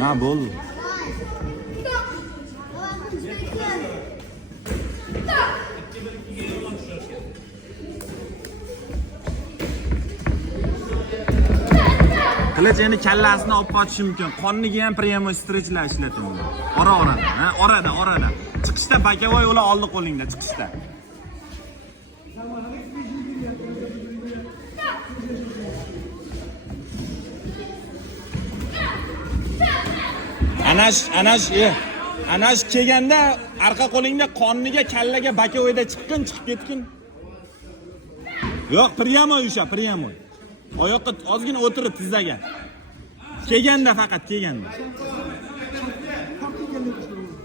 Na bo'ldi. Qilich endi kallasini olib qochishi mumkin. Qonniga ham premo strechlar ishlating. Ora-orada, ha, orada. Chiqishda bakavoy ular oldi qo'lingda chiqishda. Anash kelganda arqa qo'lingda qonniga kallaga bakavoyda chiqqin, chiqib ketgin. Yo'q, premo o'sha, premo. Oyoqqa ozgina o'tirib tizzaga. Kelganda faqat kelganda.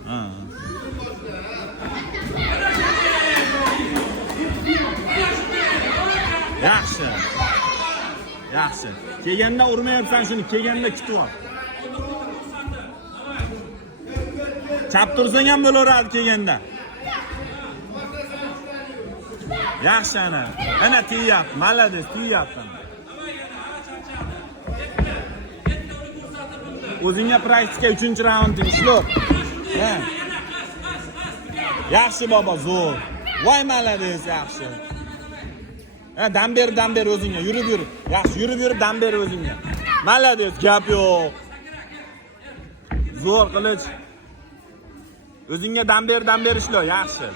Ha. Yaxshi. Kelganda urmayapsan shuni, kelganda kutib ol. Chap tursang ham bo'laveradi kelganda. Yaxshi ana. Ana tiyap, malades, tiyapsan. O'zingga praktika 3-raundni ishlab. Ha. Yaxshi bobo, zo'r. Voy malades, yaxshi. Ha, dam ber o'zingga, yurib. Yaxshi, yurib dam ber o'zingga. Malades, gap yo'q. Zo'r qilich. O'zingga dam ber ishlo, yaxshi.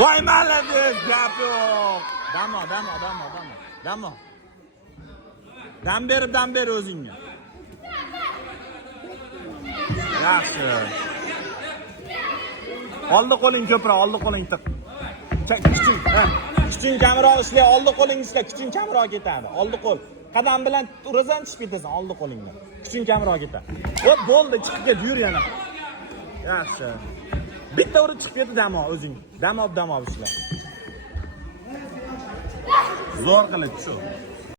Voy malades, gap yo'q. Damo. Dam ber o'zingga. Yaxshi. Oldi qo'ling ko'proq, oldi qo'ling tiq. Kichik kamroq ishlay, oldi qo'ling ishlay, kichik kamroq ketadi. Oldi qo'l. Qadam bilan urasan, chiqib ketasan oldi qo'lingdan. Kichik kamroq ketadi. Hop, bo'ldi, chiqib ket, yur yana. Yaxshi. Bitta urib chiqib ketdi damo o'zing. Damo ishla. Zo'r qilib shu.